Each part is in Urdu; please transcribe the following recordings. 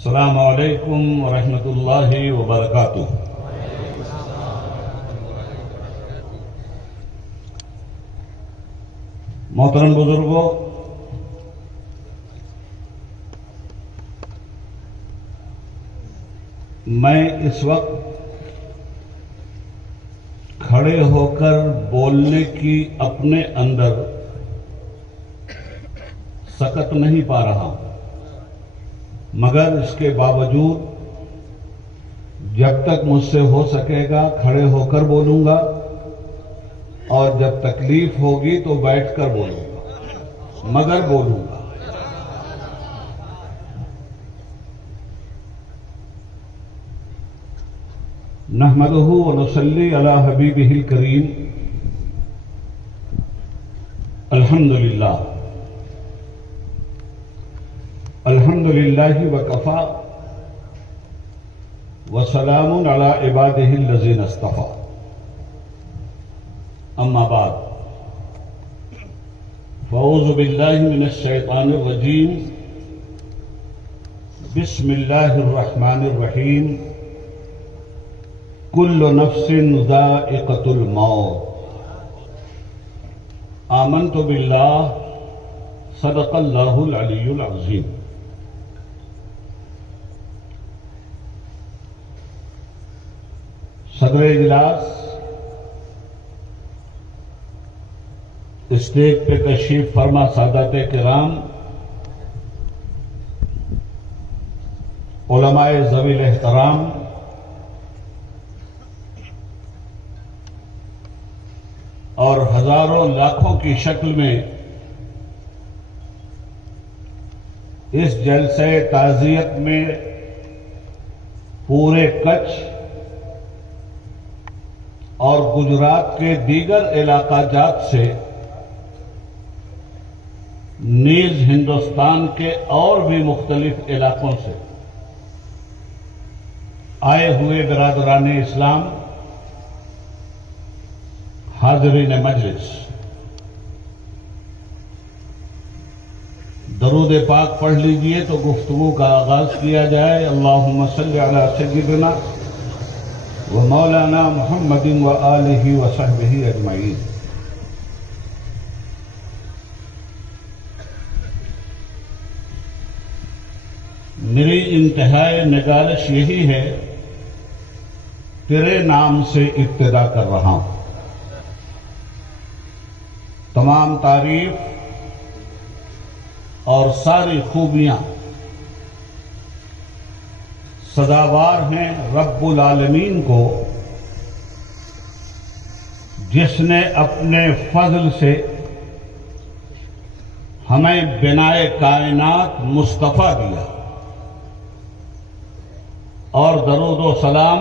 السلام علیکم ورحمۃ اللہ وبرکاتہ۔ محترم بزرگوں، میں اس وقت کھڑے ہو کر بولنے کی اپنے اندر سکت نہیں پا رہا، مگر اس کے باوجود جب تک مجھ سے ہو سکے گا کھڑے ہو کر بولوں گا، اور جب تکلیف ہوگی تو بیٹھ کر بولوں گا، مگر بولوں گا۔ نحمدہ ونصلی علی حبیبہ الکریم۔ الحمدللہ الحمدللہ وکفی وسلام علی عبادہ الذین اصطفی۔ اما بعد، فاعوذ باللہ من الشیطان الرجیم، بسم اللہ الرحمن الرحیم۔ کل نفس ذائقۃ الموت۔ آمنت باللہ، صدق اللہ العلی العظیم۔ صدر اجلاس، اسٹیج پہ تشریف فرما سادات کرام، علماء ذوی الاحترام، اور ہزاروں لاکھوں کی شکل میں اس جلسہ تعزیت میں پورے کچھ اور گجرات کے دیگر علاقہ جات سے، نیز ہندوستان کے اور بھی مختلف علاقوں سے آئے ہوئے برادران اسلام، حاضرین مجلس، درود پاک پڑھ لیجئے تو گفتگو کا آغاز کیا جائے۔ اللہم صلی علی سیدنا و مولانا محمد و آلہ و صحبہ اجمعین۔ میری انتہائی نگارش یہی ہے، تیرے نام سے ابتدا کر رہا ہوں۔ تمام تعریف اور ساری خوبیاں سزاوار ہیں رب العالمین کو، جس نے اپنے فضل سے ہمیں بنائے کائنات مصطفیٰ دیا، اور درود و سلام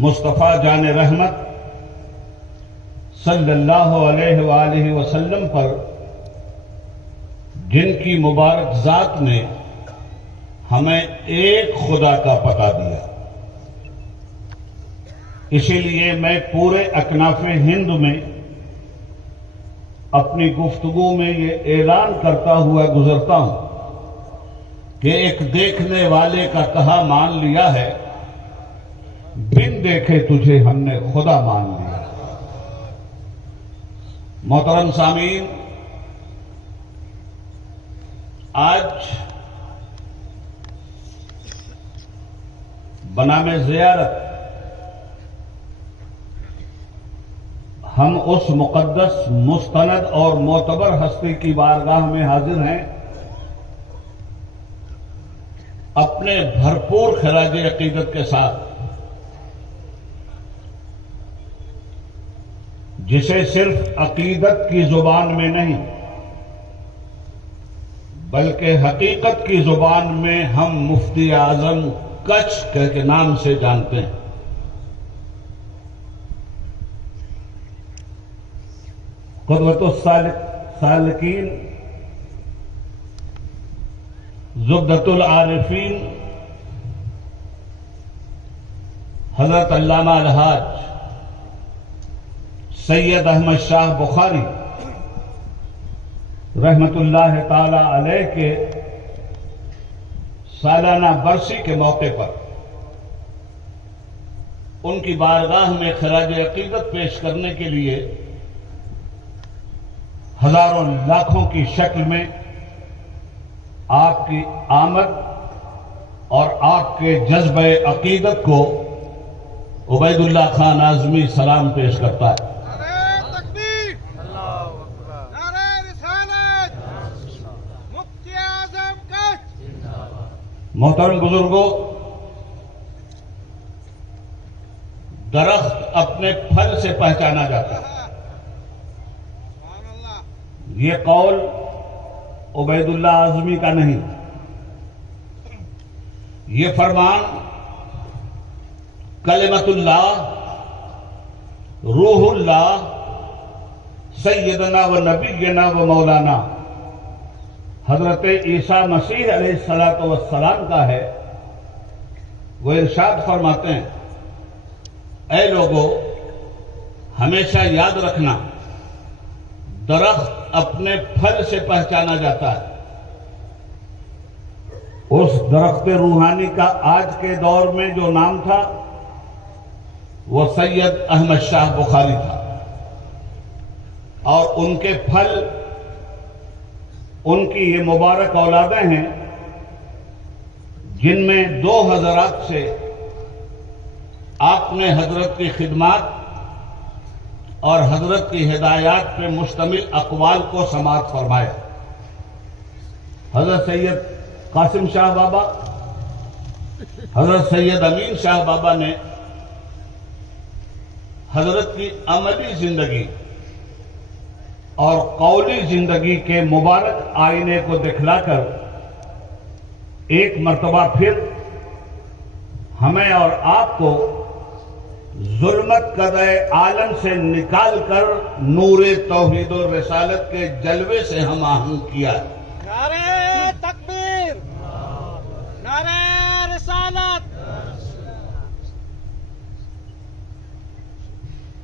مصطفیٰ جان رحمت صلی اللہ علیہ وآلہ وسلم پر، جن کی مبارک ذات نے ہمیں ایک خدا کا پتہ دیا۔ اسی لیے میں پورے اکناف ہند میں اپنی گفتگو میں یہ اعلان کرتا ہوا گزرتا ہوں کہ ایک دیکھنے والے کا کہا مان لیا ہے، بن دیکھے تجھے ہم نے خدا مان لیا۔ محترم سامعین، آج بنام زیارت ہم اس مقدس، مستند اور معتبر ہستی کی بارگاہ میں حاضر ہیں، اپنے بھرپور خراج عقیدت کے ساتھ، جسے صرف عقیدت کی زبان میں نہیں بلکہ حقیقت کی زبان میں ہم مفتی اعظم کچھ کے نام سے جانتے ہیں۔ قدوۃ السالکین، زبدۃ العارفین، حضرت علامہ الحاج سید احمد شاہ بخاری رحمت اللہ تعالی علیہ کے سالانہ برسی کے موقع پر ان کی بارگاہ میں خراج عقیدت پیش کرنے کے لیے ہزاروں لاکھوں کی شکل میں آپ کی آمد اور آپ کے جذبہ عقیدت کو عبید اللہ خان اعظمی سلام پیش کرتا ہے۔ محترم بزرگوں، درخت اپنے پھل سے پہچانا جاتا ہے۔ یہ قول عبید اللہ اعظمی کا نہیں، یہ فرمان کلمت اللہ، روح اللہ، سیدنا و نبینا و مولانا حضرت عیسیٰ مسیح علیہ الصلوۃ والسلام کا ہے۔ وہ ارشاد فرماتے ہیں، اے لوگو، ہمیشہ یاد رکھنا، درخت اپنے پھل سے پہچانا جاتا ہے۔ اس درخت روحانی کا آج کے دور میں جو نام تھا وہ سید احمد شاہ بخاری تھا، اور ان کے پھل، ان کی یہ مبارک اولادیں ہیں جن میں دو حضرات سے آپ نے حضرت کی خدمات اور حضرت کی ہدایات پہ مشتمل اقوال کو سماعت فرمایا۔ حضرت سید قاسم شاہ بابا، حضرت سید امین شاہ بابا نے حضرت کی عملی زندگی اور قولی زندگی کے مبارک آئینے کو دکھلا کر ایک مرتبہ پھر ہمیں اور آپ کو ظلمت قدع عالم سے نکال کر نور توحید و رسالت کے جلوے سے ہم آہنگ کیا ہے۔ نعرہ تکبیر، نعرہ رسالت۔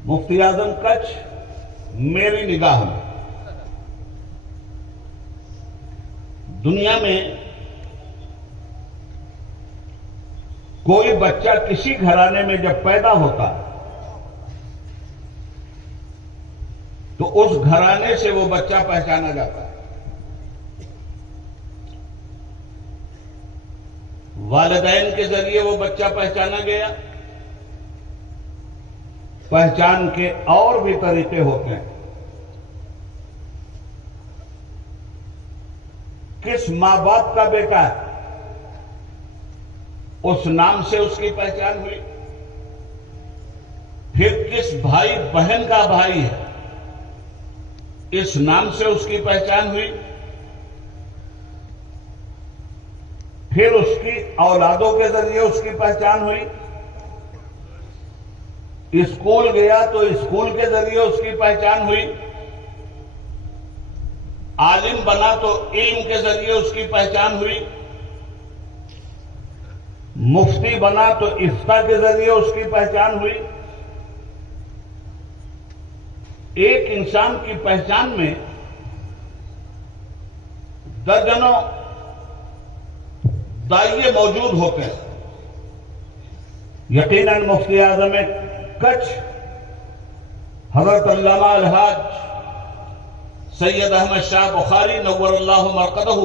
مفتی اعظم کچھ میری نگاہ میں دنیا میں کوئی بچہ کسی گھرانے میں جب پیدا ہوتا ہے تو اس گھرانے سے وہ بچہ پہچانا جاتا ہے۔ والدین کے ذریعے وہ بچہ پہچانا گیا، پہچان کے اور بھی طریقے ہوتے ہیں۔ کس ماں باپ کا بیٹا ہے اس نام سے اس کی پہچان ہوئی، پھر کس بھائی بہن کا بھائی ہے اس نام سے اس کی پہچان ہوئی، پھر اس کی اولادوں کے ذریعے اس کی پہچان ہوئی، اسکول گیا تو اسکول کے ذریعے اس کی پہچان ہوئی، عالم بنا تو علم کے ذریعے اس کی پہچان ہوئی، مفتی بنا تو افتاء کے ذریعے اس کی پہچان ہوئی۔ ایک انسان کی پہچان میں درجنوں دائیں موجود ہوتے ہیں۔ یقیناً مفتی اعظم کچھ حضرت علامہ الحاج سید احمد شاہ بخاری نور اللہ مرقدہ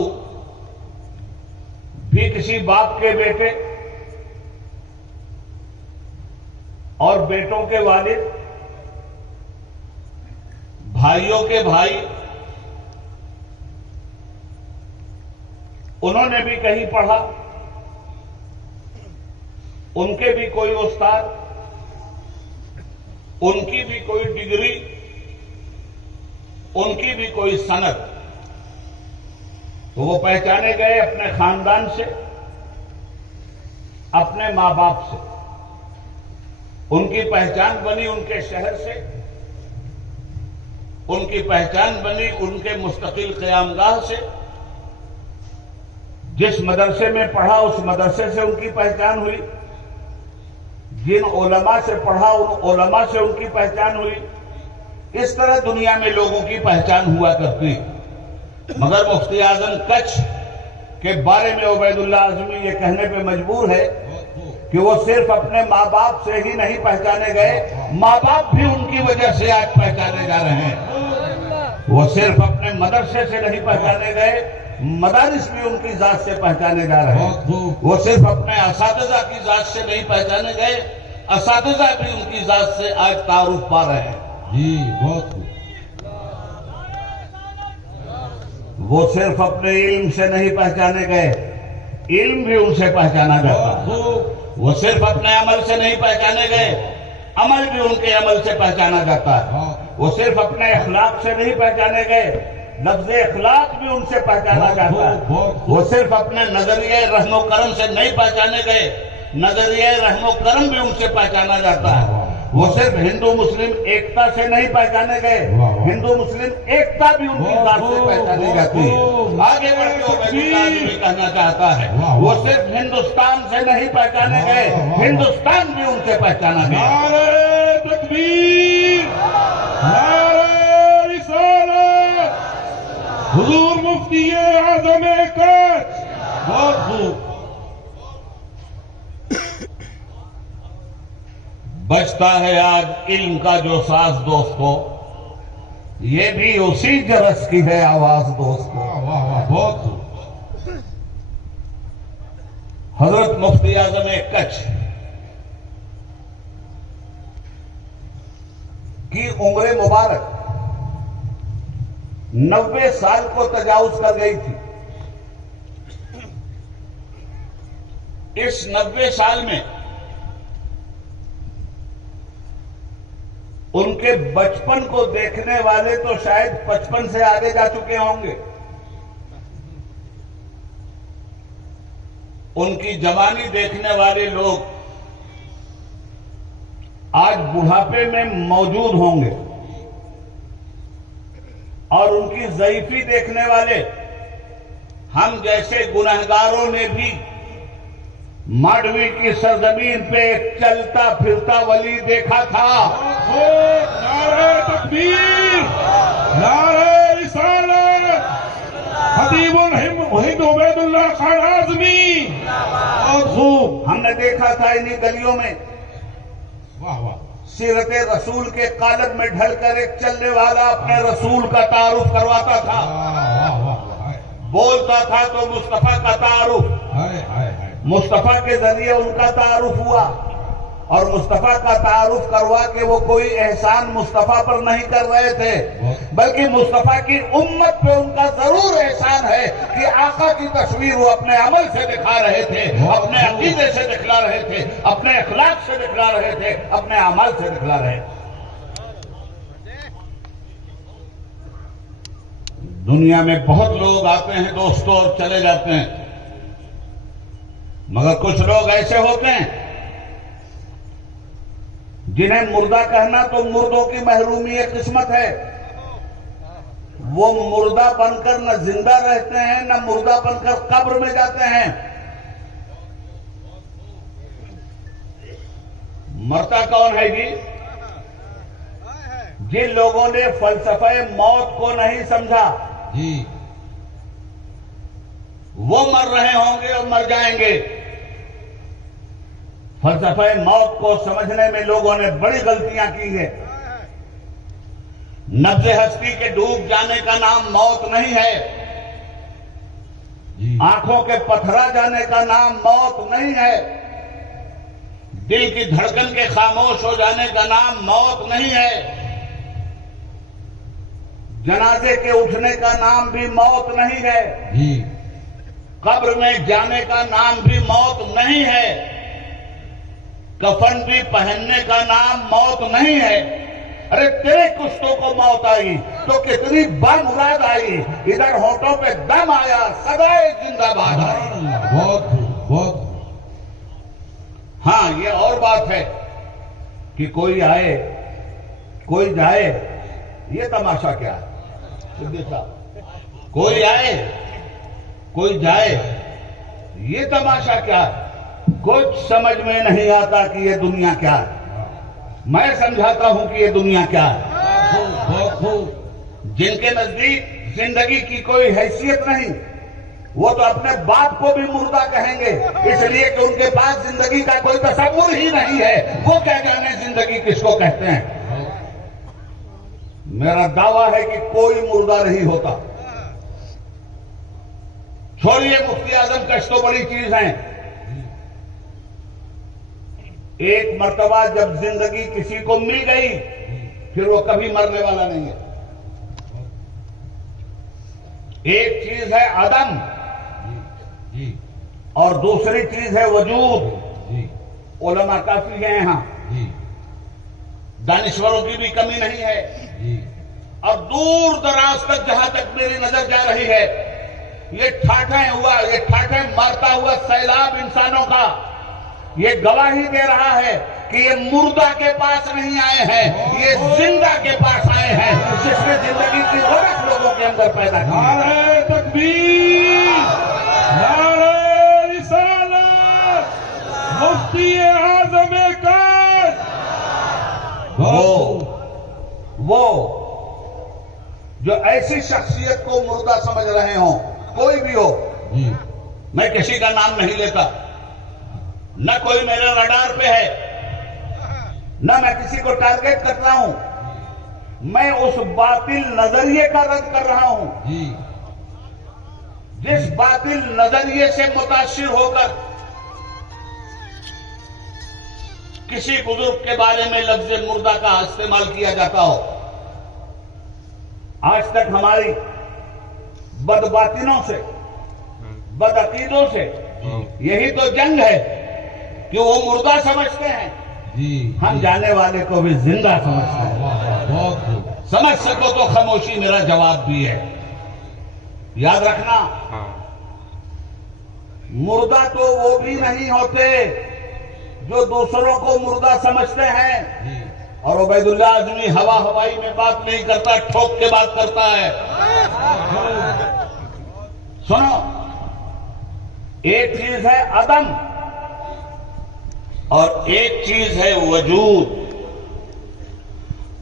بھی کسی باپ کے بیٹے اور بیٹوں کے والد، بھائیوں کے بھائی، انہوں نے بھی کہیں پڑھا، ان کے بھی کوئی استاد، ان کی بھی کوئی ڈگری، ان کی بھی کوئی سند، تو وہ پہچانے گئے اپنے خاندان سے، اپنے ماں باپ سے، ان کی پہچان بنی ان کے شہر سے، ان کی پہچان بنی ان کے مستقل قیام گاہ سے، جس مدرسے میں پڑھا اس مدرسے سے ان کی پہچان ہوئی، جن علماء سے پڑھا ان علماء سے ان کی پہچان ہوئی۔ اس طرح دنیا میں لوگوں کی پہچان ہوا کرتی، مگر مفتی اعظم کچھ کے بارے میں عبید اللہ اعظمی یہ کہنے پہ مجبور ہے کہ وہ صرف اپنے ماں باپ سے ہی نہیں پہچانے گئے، ماں باپ بھی ان کی وجہ سے آج پہچانے جا رہے ہیں۔ وہ صرف اپنے مدرسے سے نہیں پہچانے گئے، مدارس بھی ان کی ذات سے پہچانے جا رہے ہیں۔ وہ صرف اپنے اساتذہ کی ذات سے نہیں پہچانے گئے، اساتذہ بھی ان کی ذات سے آج تعارف پا رہے ہیں۔ جی بہت خوب۔ وہ صرف اپنے علم سے نہیں پہچانے گئے، علم بھی ان سے پہچانا جاتا ہے۔ وہ صرف اپنے عمل سے نہیں پہچانے گئے، عمل بھی ان کے عمل سے پہچانا جاتا ہے۔ وہ صرف اپنے اخلاق سے نہیں پہچانے گئے، لفظ اخلاق بھی ان سے پہچانا جاتا ہے۔ وہ صرف اپنے نظریہ رحم و کرم سے نہیں پہچانے گئے، نظریہ رحم و کرم بھی ان سے پہچانا جاتا ہے۔ وہ صرف ہندو مسلم ایکتا سے نہیں پہچانے گئے، ہندو مسلم ایکتا بھی ان کی ذات سے پہچانی جاتی ہے۔ آگے بڑھ کے عبید اللہ اعظمی کہنا چاہتا ہے، وہ صرف ہندوستان سے نہیں پہچانے گئے، ہندوستان بھی ان سے پہچانا گیا۔ نعرہ تکبیر، نعرہ رسالت، حضور مفتی اعظم کچھ۔ بہت خوب۔ بجتا ہے آج علم کا جو ساز دوستو، یہ بھی اسی جرس کی ہے آواز دوستو۔ واہ واہ واہ، بہت خوب۔ حضرت مفتی اعظم کچھ کی عمر مبارک 90 سال کو تجاوز کر گئی تھی۔ اس 90 سال میں ان کے بچپن کو دیکھنے والے تو شاید 55 سے آگے جا چکے ہوں گے، ان کی جوانی دیکھنے والے لوگ آج بڑھاپے میں موجود ہوں گے، اور ان کی ضعیفی دیکھنے والے ہم جیسے گنہگاروں نے بھی ماڈوی کی سرزمین پہ ایک چلتا پھرتا ولی دیکھا تھا۔ نعرہ تکبیر، نعرہ رسالت، خطیب الہند عبید اللہ خان اعظمی۔ بہت خوب۔ ہم نے دیکھا تھا انہی گلیوں میں واہ واہ، سیرت رسول کے قالب میں ڈھل کر ایک چلنے والا اپنے رسول کا تعارف کرواتا تھا، واہ واہ واہ، بولتا تھا تو مصطفیٰ کا تعارف، ہائے ہائے ہائے۔ مصطفیٰ کے ذریعے ان کا تعارف ہوا، اور مصطفیٰ کا تعارف کروا کے وہ کوئی احسان مصطفیٰ پر نہیں کر رہے تھے، بلکہ مصطفیٰ کی امت پہ ان کا ضرور احسان ہے کہ آقا کی تصویر وہ اپنے عمل سے دکھا رہے تھے، اپنے عقیدے سے دکھلا رہے تھے، اپنے اخلاق سے دکھلا رہے تھے، اپنے اعمال سے دکھلا رہے تھے۔ دنیا میں بہت لوگ آتے ہیں دوستوں اور چلے جاتے ہیں، مگر کچھ لوگ ایسے ہوتے ہیں جنہیں مردہ کہنا تو مردوں کی محرومی قسمت ہے۔ وہ مردہ بن کر نہ زندہ رہتے ہیں، نہ مردہ بن کر قبر میں جاتے ہیں۔ مرتا کون ہے جی؟ جن لوگوں نے فلسفہ موت کو نہیں سمجھا، جی وہ مر رہے ہوں گے اور مر جائیں گے۔ فلسفہ موت کو سمجھنے میں لوگوں نے بڑی غلطیاں کی ہیں۔ نبض ہستی کے ڈوب جانے کا نام موت نہیں ہے، جی آنکھوں کے پتھرا جانے کا نام موت نہیں ہے، دل کی دھڑکن کے خاموش ہو جانے کا نام موت نہیں ہے، جنازے کے اٹھنے کا نام بھی موت نہیں ہے، جی قبر میں جانے کا نام بھی موت نہیں ہے، کفن بھی پہننے کا نام موت نہیں ہے۔ ارے تیرے کشتوں کو موت آئی تو کتنی بامراد آئی، ادھر ہونٹوں پہ دم آیا، سدائے زندہ باد آئی۔ بہت خوب، بہت خوب۔ ہاں یہ اور بات ہے کہ کوئی آئے کوئی جائے، یہ تماشا کیا ہے صدیق صاحب؟ کوئی آئے کوئی جائے، یہ تماشا کیا ہے؟ کچھ سمجھ میں نہیں آتا کہ یہ دنیا کیا ہے۔ میں سمجھاتا ہوں کہ یہ دنیا کیا ہے۔ بہت خوب۔ جن کے نزدیک زندگی کی کوئی حیثیت نہیں، وہ تو اپنے باپ کو بھی مردہ کہیں گے، اس لیے کہ ان کے پاس زندگی کا کوئی تصور ہی نہیں ہے، وہ کیا جانے زندگی کس کو کہتے ہیں۔ میرا دعویٰ ہے کہ کوئی مردہ نہیں ہوتا۔ چھوڑیے مفتی اعظم کش تو بڑی چیز ہیں، ایک مرتبہ جب زندگی کسی کو مل گئی پھر وہ کبھی مرنے والا نہیں ہے۔ ایک چیز ہے عدم جی اور دوسری چیز ہے وجود۔ جی علماء کافی ہیں یہاں، جی دانشوروں کی بھی کمی نہیں ہے، جی اور دور دراز تک جہاں تک میری نظر جا رہی ہے یہ ٹھاٹھیں مارتا ہوا سیلاب انسانوں کا یہ گواہی دے رہا ہے کہ یہ مردہ کے پاس نہیں آئے ہیں، یہ زندہ کے پاس آئے ہیں، جس نے زندگی کی غرض لوگوں کے اندر پیدا کی ہے۔ نعرہ تکبیر، نعرہ رسالت، مفتی اعظم کش۔ وہ جو ایسی شخصیت کو مردہ سمجھ رہے ہوں، کوئی بھی ہو، جی میں کسی کا نام نہیں لیتا، نہ کوئی میرے رڈار پہ ہے، نہ میں کسی کو ٹارگٹ کر رہا ہوں، میں اس باطل نظریے کا رد کر رہا ہوں جی جس باطل نظریے سے متاثر ہو کر کسی بزرگ کے بارے میں لفظ مردہ کا استعمال کیا جاتا ہو۔ آج تک ہماری بدباطنوں سے، بدعقیدوں سے یہی تو جنگ ہے کہ وہ مردہ سمجھتے ہیں، جی ہم جانے والے کو بھی زندہ سمجھتے ہیں۔ بہت خوب۔ سمجھ سکو تو خاموشی میرا جواب بھی ہے۔ یاد رکھنا، مردہ تو وہ بھی نہیں ہوتے جو دوسروں کو مردہ سمجھتے ہیں، جی اور عبید اللہ اعظمی ہوائی میں بات نہیں کرتا، ٹھوک کے بات کرتا ہے۔ سنو، ایک چیز ہے عدم اور ایک چیز ہے وجود۔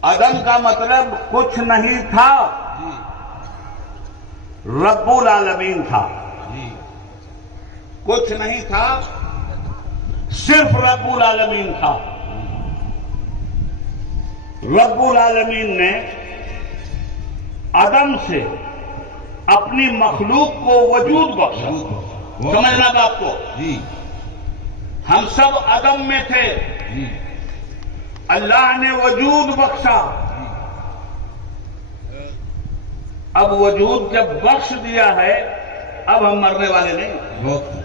عدم کا مطلب کچھ نہیں تھا، رب العالمین تھا۔ جی کچھ نہیں تھا، صرف رب العالمین تھا۔ رب العالمین نے عدم سے اپنی مخلوق کو وجود بخشا۔ سمجھنا بات کو، جی ہم سب عدم میں تھے، جی اللہ نے وجود بخشا۔ اب وجود جب بخش دیا ہے اب ہم مرنے والے نہیں، بہت خوب۔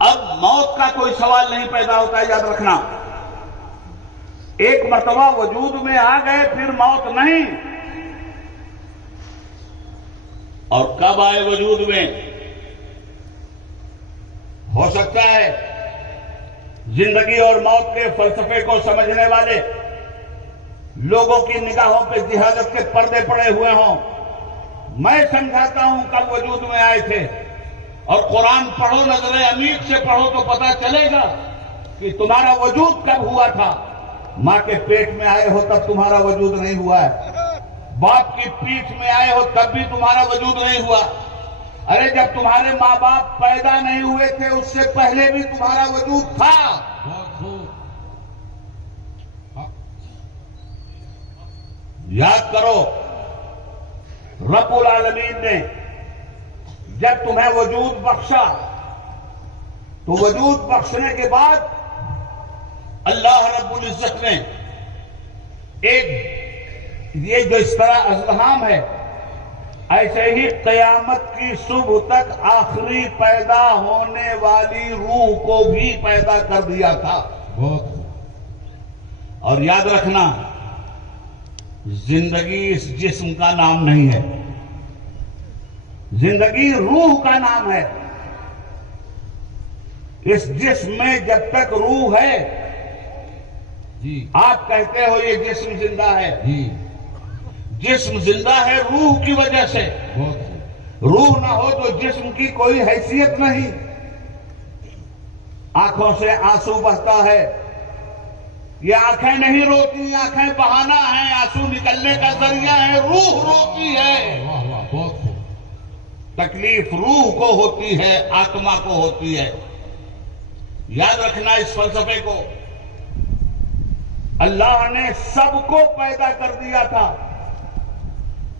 اب موت کا کوئی سوال نہیں پیدا ہوتا ہے، یاد رکھنا۔ ایک مرتبہ وجود میں آ گئے پھر موت نہیں۔ اور کب آئے وجود میں؟ ہو سکتا ہے زندگی اور موت کے فلسفے کو سمجھنے والے لوگوں کی نگاہوں پہ جہالت کے پردے پڑے ہوئے ہوں۔ میں سمجھاتا ہوں کب وجود میں آئے تھے، اور قرآن پڑھو، نظر عمیق سے پڑھو تو پتا چلے گا کہ تمہارا وجود کب ہوا تھا۔ ماں کے پیٹ میں آئے ہو تب تمہارا وجود نہیں ہوا ہے، باپ کی پیٹھ میں آئے ہو تب بھی تمہارا وجود نہیں ہوا۔ ارے جب تمہارے ماں باپ پیدا نہیں ہوئے تھے اس سے پہلے بھی تمہارا وجود تھا۔ بہت خوب۔ یاد کرو، رب العالمین نے جب تمہیں وجود بخشا تو وجود بخشنے کے بعد اللہ رب العزت نے یہ جو اس طرح ازدحام ہے، ایسے ہی قیامت کی صبح تک آخری پیدا ہونے والی روح کو بھی پیدا کر دیا تھا۔ بہت خوب۔ اور یاد رکھنا، زندگی اس جسم کا نام نہیں ہے، زندگی روح کا نام ہے۔ اس جسم میں جب تک روح ہے، جی آپ کہتے ہو یہ جسم زندہ ہے، جی جسم زندہ ہے روح کی وجہ سے۔ بہت خوب۔ روح نہ ہو تو جسم کی کوئی حیثیت نہیں۔ آنکھوں سے آنسو بہتا ہے، یہ آنکھیں نہیں روتی، آنکھیں بہانا ہیں، آنسو نکلنے کا ذریعہ ہے، روح روتی ہے۔ تکلیف روح کو ہوتی ہے، آتما کو ہوتی ہے۔ یاد رکھنا اس فلسفے کو۔ اللہ نے سب کو پیدا کر دیا تھا،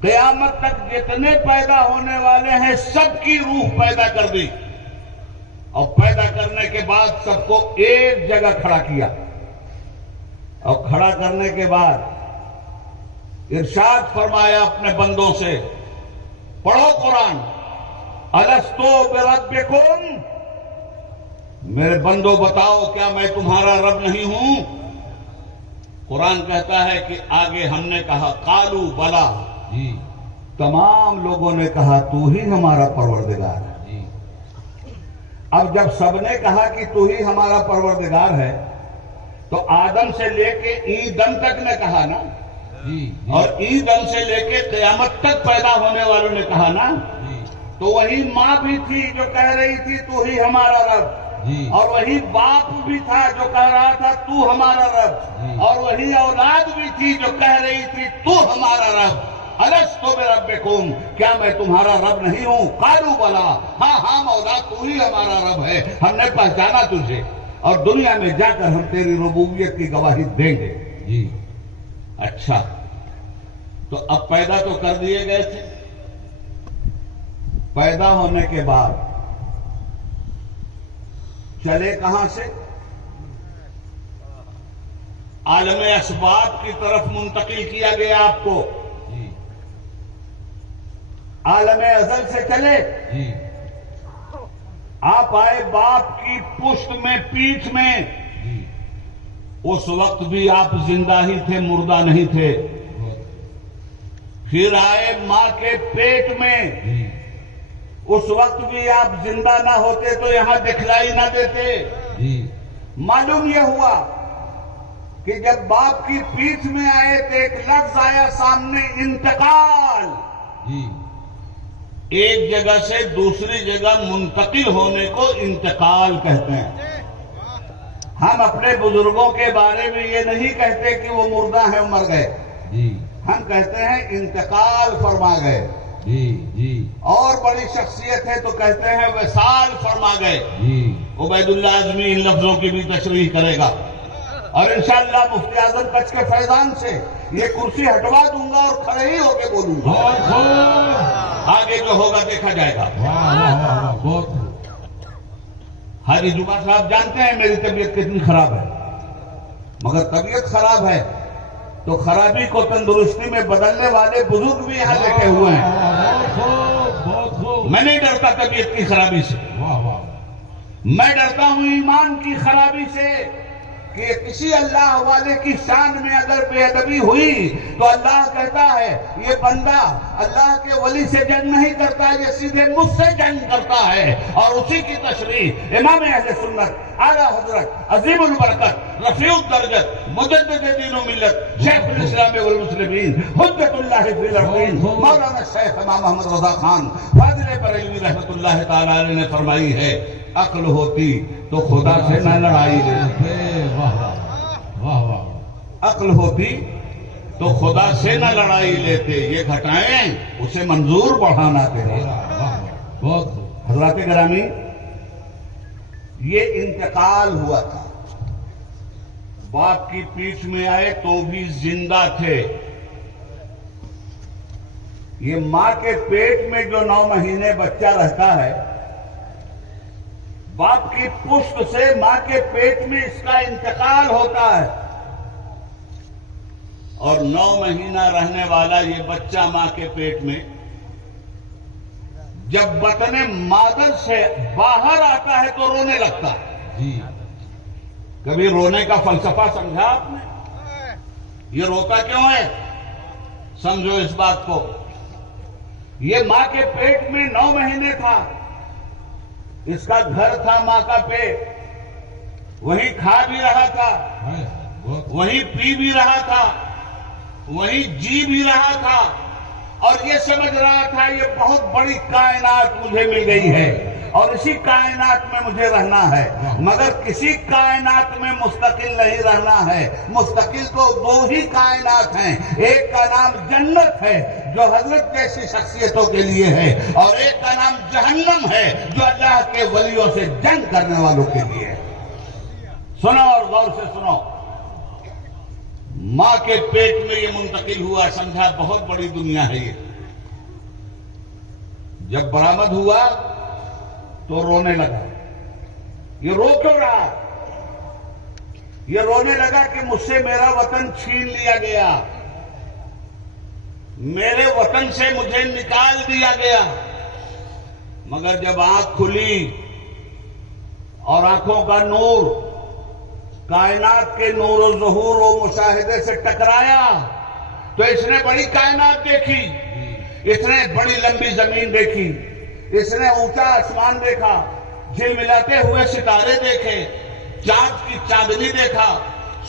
قیامت تک جتنے پیدا ہونے والے ہیں سب کی روح پیدا کر دی، اور پیدا کرنے کے بعد سب کو ایک جگہ کھڑا کیا، اور کھڑا کرنے کے بعد ارشاد فرمایا اپنے بندوں سے، پڑھو قرآن، الستو بربکم، میرے بندوں بتاؤ کیا میں تمہارا رب نہیں ہوں؟ قرآن کہتا ہے کہ آگے ہم نے کہا قالو بلا، جی تمام لوگوں نے کہا تو ہی ہمارا پروردگار ہے۔ جی اب جب سب نے کہا کہ تو ہی ہمارا پروردگار ہے تو آدم سے لے کے ایدم تک نے کہا نا، جی اور ایدم سے لے کے قیامت تک پیدا ہونے والوں نے کہا نا، جی تو وہی ماں بھی تھی جو کہہ رہی تھی تو ہی ہمارا رب، جی اور وہی باپ بھی تھا جو کہہ رہا تھا تو ہمارا رب، جی۔ اور وہی اولاد بھی تھی جو کہہ رہی تھی تو ہمارا رب۔ الستو بربکم، کیا میں تمہارا رب نہیں ہوں؟ قالوا بلا، ہاں ہاں مولا تو ہی ہمارا رب ہے، ہم نے پہچانا تجھے، اور دنیا میں جا کر ہم تیری ربوبیت کی گواہی دیں گے۔ جی اچھا، تو اب پیدا تو کر دیے گئے تھے، پیدا ہونے کے بعد چلے کہاں سے؟ عالم اسباب کی طرف منتقل کیا گیا آپ کو، جی عالم ازل سے چلے، جی آپ آئے باپ کی پشت میں، پیٹھ میں، جی اس وقت بھی آپ زندہ ہی تھے، مردہ نہیں تھے۔ پھر آئے ماں کے پیٹ میں، جی اس وقت بھی آپ زندہ نہ ہوتے تو یہاں دکھلائی نہ دیتے۔ جی معلوم یہ ہوا کہ جب باپ کی پیٹھ میں آئے تو ایک لفظ آیا سامنے، انتقال۔ جی ایک جگہ سے دوسری جگہ منتقل ہونے کو انتقال کہتے ہیں۔ ہم اپنے بزرگوں کے بارے میں یہ نہیں کہتے کہ وہ مردہ ہیں، مر گئے، جی ہم کہتے ہیں انتقال فرما گئے۔ جی جی اور بڑی شخصیت ہے تو کہتے ہیں وصال فرما گئے۔ جی عبید اللہ اعظمی ان لفظوں کی بھی تشریح کرے گا، اور انشاءاللہ مفتی اعظم کچھ کے فیضان سے یہ کرسی ہٹوا دوں گا اور کھڑے ہی ہو کے بولوں گا، بہت خوب، آگے جو ہوگا دیکھا جائے گا۔ واہ واہ واہ واہ، بہت خوب۔ حاجی جمعہ صاحب جانتے ہیں میری طبیعت کتنی خراب ہے، مگر طبیعت خراب ہے تو خرابی کو تندرستی میں بدلنے والے بزرگ بھی یہاں بیٹھے ہوئے ہیں۔ بہت خوب بہت خوب، میں نہیں ڈرتا طبیعت کی خرابی سے، واہ واہ، میں ڈرتا ہوں ایمان کی خرابی سے، کہ کسی اللہ والے کی شان میں اگر بے ادبی ہوئی تو اللہ کہتا ہے یہ بندہ اللہ کے ولی سے جنگ نہیں کرتا، یہ سیدھے مجھ سے جنگ کرتا ہے۔ اور اسی کی تشریح امام اہل سنت اعلیٰ حضرت عظیم البرکت رفیع الدرجت مجدد دین و ملت شیخ الاسلام والمسلمین حجت اللہ فی الارضین مولانا شیخ امام محمد رضا خان فاضل بریلوی رحمت اللہ تعالی علیہ نے فرمائی ہے، عقل ہوتی تو خدا سے نہ لڑائی لیتے، واہ واہ واہ واہ، عقل ہوتی تو خدا سے نہ لڑائی لیتے، یہ گھٹائیں اسے منظور بڑھانا تھے۔ واہ واہ، بہت خوب، حضرات گرامی، یہ انتقال ہوا تھا، باپ کی پیٹھ میں آئے تو بھی زندہ تھے۔ یہ ماں کے پیٹ میں جو 9 مہینے بچہ رہتا ہے، باپ کی پشت سے ماں کے پیٹ میں اس کا انتقال ہوتا ہے، اور 9 مہینہ رہنے والا یہ بچہ ماں کے پیٹ میں جب بطن مادر سے باہر آتا ہے تو رونے لگتا ہے۔ جی کبھی رونے کا فلسفہ سمجھا آپ نے؟ یہ روتا کیوں ہے؟ سمجھو اس بات کو، یہ ماں کے پیٹ میں 9 مہینے تھا، اس کا گھر تھا ماں کا پیٹ، وہیں کھا بھی رہا تھا، بہت، وہیں پی بھی رہا تھا، وہیں جی بھی رہا تھا، اور یہ سمجھ رہا تھا یہ بہت بڑی کائنات مجھے مل گئی ہے، اور اسی کائنات میں مجھے رہنا ہے، مگر کسی کائنات میں مستقل نہیں رہنا ہے۔ مستقل تو دو ہی کائنات ہیں، ایک کا نام جنت ہے جو حضرت جیسی شخصیتوں کے لیے ہے، اور ایک کا نام جہنم ہے جو اللہ کے ولیوں سے جنگ کرنے والوں کے لیے ہے۔ سنو اور غور سے سنو، ماں کے پیٹ میں یہ منتقل ہوا، سمجھا بہت بڑی دنیا ہے یہ۔ جب برآمد ہوا تو رونے لگا۔ یہ رو کیوں رہا؟ یہ رونے لگا کہ مجھ سے میرا وطن چھین لیا گیا، میرے وطن سے مجھے نکال دیا گیا۔ مگر جب آنکھ کھلی اور آنکھوں کا نور کائنات کے نور و ظہور و مشاہدے سے ٹکرایا تو اس نے بڑی کائنات دیکھی، اس نے بڑی لمبی زمین دیکھی، اس نے اونچا آسمان دیکھا، جھلملاتے ہوئے ستارے دیکھے، چاند کی چاندنی دیکھا،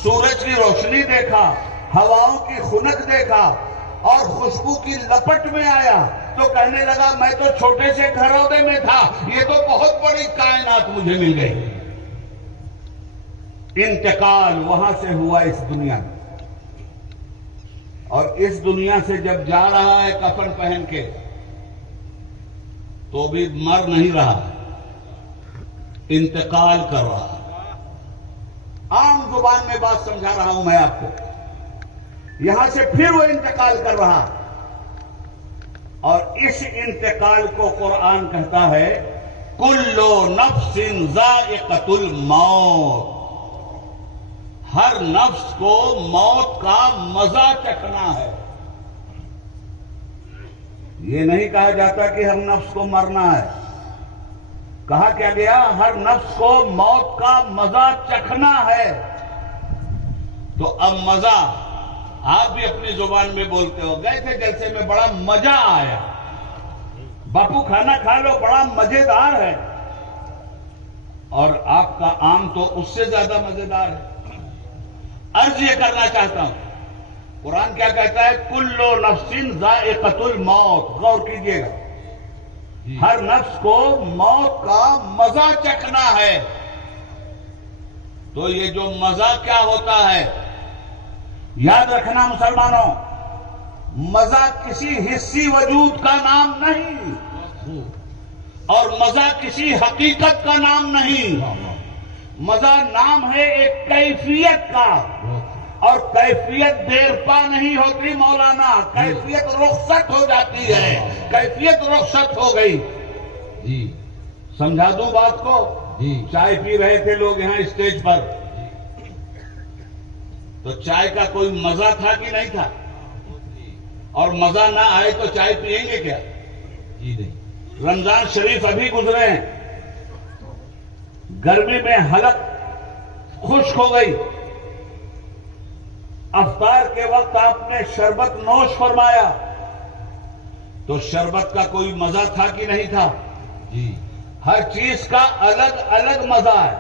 سورج کی روشنی دیکھا، ہواؤں کی خنک دیکھا، اور خوشبو کی لپٹ میں آیا تو کہنے لگا میں تو چھوٹے سے گھرودے میں تھا، یہ تو بہت بڑی کائنات مجھے مل گئی۔ انتقال وہاں سے ہوا اس دنیا میں، اور اس دنیا سے جب جا رہا ہے کفن پہن کے تو بھی مر نہیں رہا، انتقال کر رہا۔ عام زبان میں بات سمجھا رہا ہوں میں آپ کو، یہاں سے پھر وہ انتقال کر رہا، اور اس انتقال کو قرآن کہتا ہے کلو نفس ذائقۃ الموت، ہر نفس کو موت کا مزہ چکھنا ہے۔ یہ نہیں کہا جاتا کہ ہر نفس کو مرنا ہے، کہا کیا گیا ہر نفس کو موت کا مزہ چکھنا ہے۔ تو اب مزہ آپ بھی اپنی زبان میں بولتے ہو، گئے تھے جلسے میں بڑا مزہ آیا، باپو کھانا کھا لو بڑا مزیدار ہے، اور آپ کا آم تو اس سے زیادہ مزیدار ہے۔ عرض یہ کرنا چاہتا ہوں، قرآن کیا کہتا ہے کلو نفس ذائقۃ الموت، غور کیجئے گا، ہر نفس کو موت کا مزہ چکھنا ہے۔ تو یہ جو مزہ کیا ہوتا ہے، یاد رکھنا مسلمانوں، مزہ کسی حصی وجود کا نام نہیں، اور مزہ کسی حقیقت کا نام نہیں، مزہ نام ہے ایک کیفیت کا، اور کیفیت دیر پا نہیں ہوتی مولانا، کیفیت رخصت ہو جاتی ہے، کیفیت رخصت ہو گئی۔ جی سمجھا دوں بات کو؟ جی چائے پی رہے تھے لوگ یہاں اسٹیج پر، تو چائے کا کوئی مزہ تھا کہ نہیں تھا؟ اور مزہ نہ آئے تو چائے پیئیں گے کیا؟ جی نہیں۔ رمضان شریف ابھی گزرے ہیں، گرمی میں حلق خشک ہو گئی، افطار کے وقت آپ نے شربت نوش فرمایا، تو شربت کا کوئی مزہ تھا کہ نہیں تھا؟ جی ہر چیز کا الگ الگ مزہ ہے،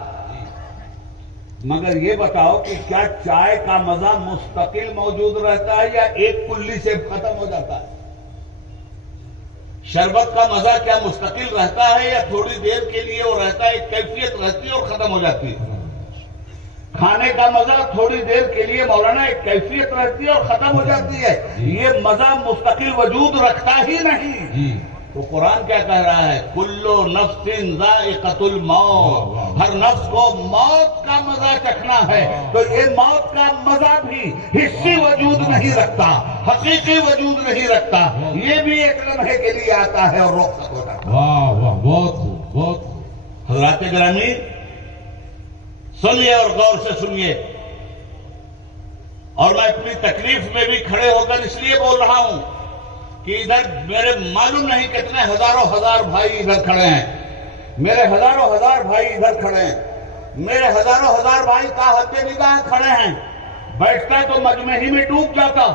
مگر یہ بتاؤ کہ کیا چائے کا مزہ مستقل موجود رہتا ہے یا ایک کلی سے ختم ہو جاتا ہے؟ شربت کا مزہ کیا مستقل رہتا ہے یا تھوڑی دیر کے لیے وہ رہتا ہے، ایک کیفیت رہتی ہے اور ختم ہو جاتی ہے؟ کھانے کا مزہ تھوڑی دیر کے لیے مولانا ایک کیفیت رہتی ہے اور ختم ہو جاتی ہے، یہ مزہ مستقل وجود رکھتا ہی نہیں۔ جی تو قرآن کیا کہہ رہا ہے کلو نفس ذائقۃ الموت، ہر نفس کو موت کا مزہ چکھنا ہے۔ تو یہ موت کا مزہ بھی حصی وجود نہیں رکھتا، حقیقی وجود نہیں رکھتا، یہ بھی ایک لمحے کے لیے آتا ہے اور رخصت ہوتا ہے۔ واہ واہ، بہت خوب بہت خوب۔ حضرات گرامی سنیے اور غور سے سنیے، اور میں اپنی تکلیف میں بھی کھڑے ہو کر اس لیے بول رہا ہوں کہ ادھر میرے معلوم نہیں کتنے ہزاروں ہزار بھائی ادھر کھڑے ہیں، میرے ہزاروں ہزار بھائی ادھر کھڑے ہیں، میرے ہزاروں ہزار بھائی کا حد نگاہ کھڑے ہیں، بیٹھتا تو مجمع ہی میں ڈوب جاتا،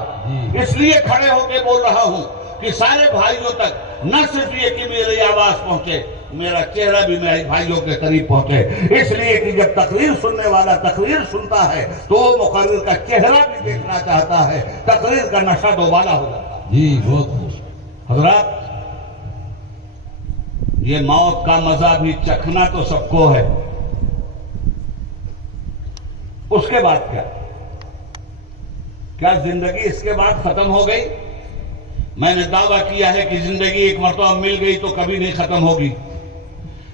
اس لیے کھڑے ہو کے بول رہا ہوں کہ سارے بھائیوں تک نہ صرف یہ کہ میری آواز پہنچے، میرا چہرہ بھی میرے بھائیوں کے قریب پہنچے، اس لیے کہ جب تقریر سننے والا تقریر سنتا ہے تو وہ مقرر کا چہرہ بھی دیکھنا چاہتا ہے، تقریر کا نشہ دوبالا ہو جاتا ہے۔ جی بہت خوب۔ حضرات یہ موت کا مزہ بھی چکھنا تو سب کو ہے. اس کے بعد کیا زندگی اس کے بعد ختم ہو گئی؟ میں نے دعویٰ کیا ہے کہ زندگی ایک مرتبہ مل گئی تو کبھی نہیں ختم ہوگی.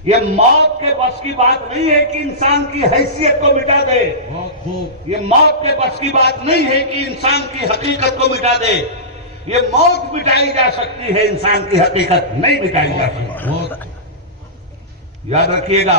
یہ موت کے بس کی بات نہیں ہے کہ انسان کی حیثیت کو مٹا دے. بہت خوب. یہ موت کے بس کی بات نہیں ہے کہ انسان کی حقیقت کو مٹا دے. یہ موت مٹائی جا سکتی ہے، انسان کی حقیقت نہیں مٹائی جا سکتی. بہت. یاد رکھیے گا.